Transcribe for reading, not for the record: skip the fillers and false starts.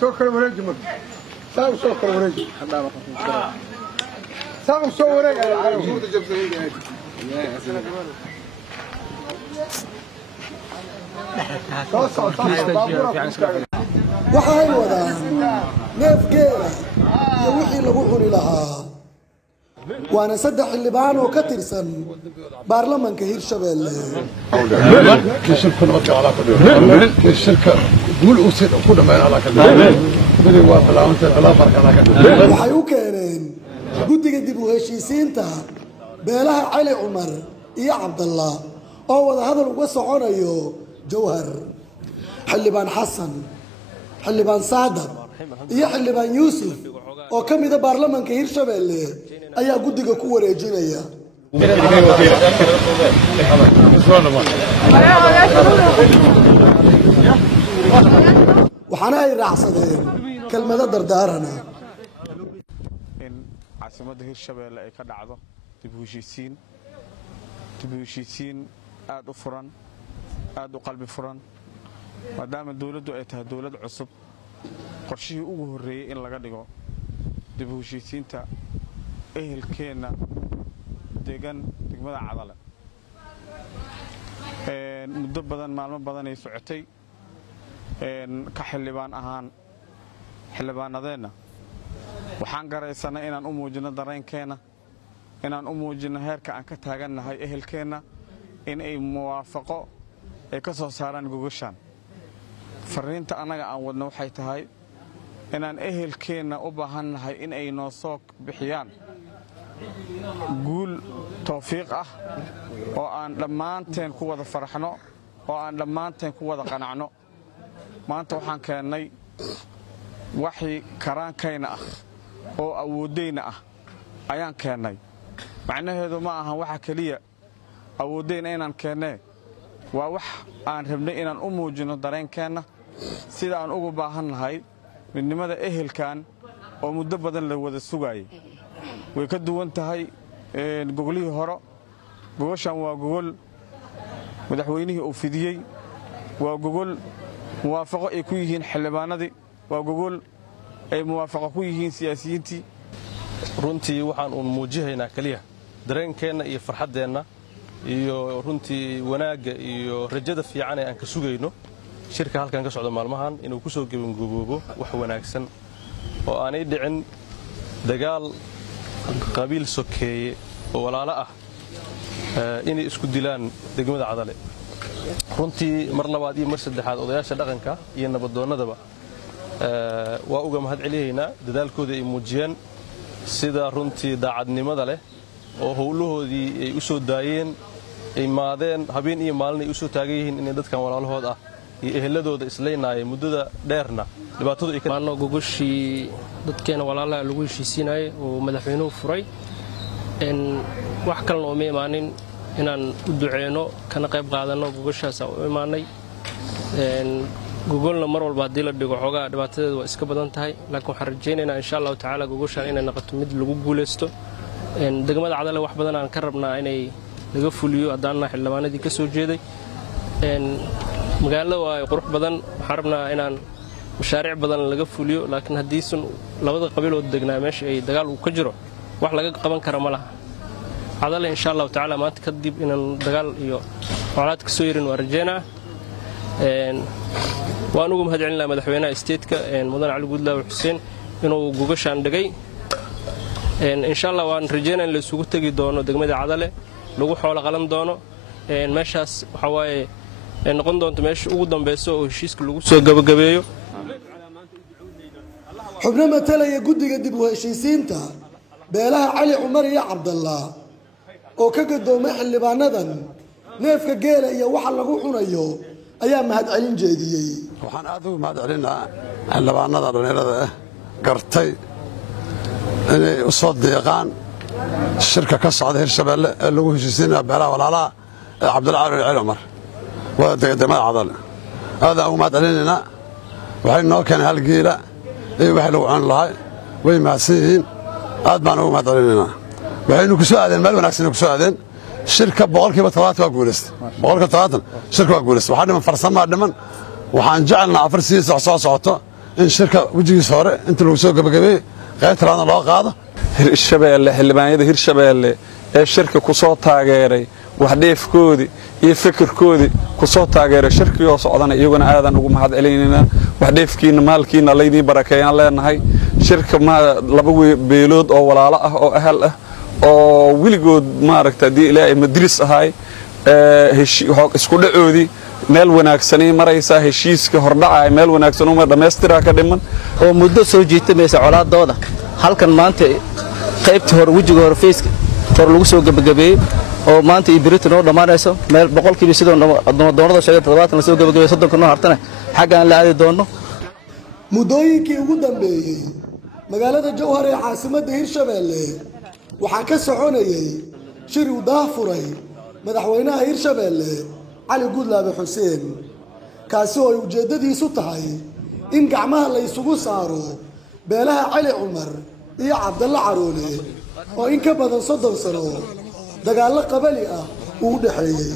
سكر ورجي ساو سكر ورجي ساو سكر ورجي waxay wadaan neef geela iyo wixii lagu cuni lahaa waana 3 xildhibaan oo ka tirsan baarlamaanka Hirshabeelle waxay u keeneen guddiga dib u heshiisiinta beelaha Cali Cumar iyo Cabdallah oo wada hadal uga soconayo Jawhar xildhibaan Xasan xildhibaan Saadad iyo xildhibaan Yuusuf oo ka mid ah baarlamaanka Hirshabeelle ayaa guddiga ku wareejinaya waxaana ay raacsadeen kelmado dardaarana in caasimadda Hirshabeelle ay ka dhacdo dib u heshiisiin aad u furan aad u qalbi furan maadaama dawladdu ay tahay dawlad cusub qorshihii ugu horeeyay in laga dhigo dib u heshiisiinta ehelkeena deegan degmada Cadale muddo badan maalmo badan ay socotay ka xildhibaan ahaan xildhibaanadeena waxaan garaysanay inaan u muujino dareenkeena inaan u muujino heerka aan ka taagannahay ehelkeena in ay muwaafaqo ay ka soo saaraan gogoshan fariinta anaga aan wadno waxay tahay inaan ehelkeena u baahannahay in ay noo soo bixiyaan guul tawfiiq ah oo aan dhammaanteen ku wada faraxno oo aan dhammaanteen ku wada qanacno maanta waxaan keennay waxii karaankayna ah oo awoodeyna ah ayaan keennay macnaheedu ma ahan waxa kaliya awoodeyna inaan keennee waa wax aan rabnay inaan u muujino dareenkeenna sida aan ugu baahannahay midnimada ehelkan oo muddo badan la wada sugayay way ka duwan tahay gogolihii hore gogoshan waa gogol madaxweynihii uu fidiyey waa gogol muwaafaqo ay ku yihiin xildhibaanadii waa gogol ay muwaafaqo ku yihiin siyaasiyiintii runtii waxaan uun muujihaynaa kaliya dareenkeenna iyo farxaddeenna iyo runtii wanaagga iyo rajada fiican ee aan ka sugayno shirka halkan ka socda maalmahan inuu ku soo gabagaboobo wax wanaagsan oo aanay dhicin dagaal qabiil sokeeye oo walaalo ah inay isku dilaan degmada Cadale runtii mar labaad iyo mar saddexaad odayaasha dhaqanka iyo nabadoonnadaba waa uga mahad celiyaynaa dadaalkooda ay muujiyeen sida runtii daacadnimada leh oo howlahoodii ay u soo daayeen ay maadeen habeen iyo maalin ay u soo taagan yihiin inay dadkan walaalahood ah iyo eheladooda islaynaayay muddada dheerna dhibaatadu ay maano gogoshii dadkeena walaalaha lagu heshiisiinayay oo madaxweynuhu furay wax kalena uma imaanin inaan u duceyno kana qayb qaadanno gogoshaas u imaanay gogolna mar walba haddii la dhigo xoogaa dhibaatadeedu waa iska badan tahay laakiin waxaan rajaynaynaa insha allahu tacaala gogoshaan inay noqoto mid lagu guulaysto degmada Cadale wax badan aan ka rabnaa inay laga fuliyo haddaanna xildhibaanadii ka soo jeeday magaalada waa qurux badan waxaan rabnaa inaan mashaariic badan laga fuliyo laakiin haddiisan labada qabiilood degnaa meesha ay dagaal uu ka jiro wax laga qaban kara ma laha Cadale insha allahu tacaala maanta kadib inaan dagaal iyo colaad ka soo yarin waa rajaynaa waan ugu mahad celinaa madaxweynaha isteedka mudan Cali Guudlaaw Xuseen inuu gogoshaan dhigay insha Allah waan rajaynaa in la isugu tagi doono degmada Cadale lagu xoolo qalan doono meeshaas waxa waaye noqon doonto meesha ugu dambayso oo heshiiska lagu soo gabagabeeyo xubno matalaya guddiga dib u heshiisiinta beelaha Cali Cumar iyo Cabdallah oo ka gadoomay xildhibaanadan neefka geela iyo waxa lagu cunayo ayaa mahad celin jeediyay waxaan aad ugu mahad celinaa xildhibaanada dhalinyarada ah gartay inay u soo deeqaan shirka ka socda Hirshabeelle ee lagu heshiisiinayo beelaha walaalaha Cabdallah Cali Cumar waa degmada Cadale aad ugu mahad celinaa waxay noo keenay hal geela iyo wax lagu cun lahay way mahadsan yihiin aad baan ugu mahad celinaa waxaynu ku soo aadeen meel wanaagsan ku soo aadeen shirka boqolkiiba 70 waa guuleystay boqolkiiba 70 shirka waa guuleystay waxa dhiman farsamo dhiman waxaan jecelnaa 4 saac soo socoto in shirka wajigiisa hore inta lagu soo gabagabeeyay qaybta labaad loo qaado hirshabeelle xildhibaanada hirshabeelle ee shirka ku soo taageeray wax dheefkoodi iyo fikirkoodi ku soo taageeray shirkii oo socdana iyaguna aadan ugu mahad celinayna wax dheefkiina maalkiina laydii barakeeyaan leenahay shirka ma laba beelood oo walaalo ah oo ahal ah oo wiligood maaragtay di ilaahay madris ahay isku dhacoodi meel wanaagsan maraysa heshiiska hordhacay meel wanaagsan oo dhameystira ka dhiman oo muddo soo jiitamaysa colaadooda halkan maanta qaybtii hore wajiga hore feeska hor lagu soo gabagabeeyay oo maanta Britain oo dhamaanayso meel 100% sidoo doonada sheegay 70 la soo gabagabeeyay 30 kuna hartana xaga aan la aadi doono muddooyinkii ugu dambeeyay magaalada Jowhar ee caasimadda Hirshabeelle waxaa ka soconayay shir uu daafuray madaxweynaha Hirshabeelle Cali Gudlaabe Xuseen kaasi oo ujeedadiisu tahay in gacmaha la isugu saaro beelaha Cali Umar iyo Cabdalla Caroone oo in ka badan 30 sano dagaal qabali ah uu dhaxeeyay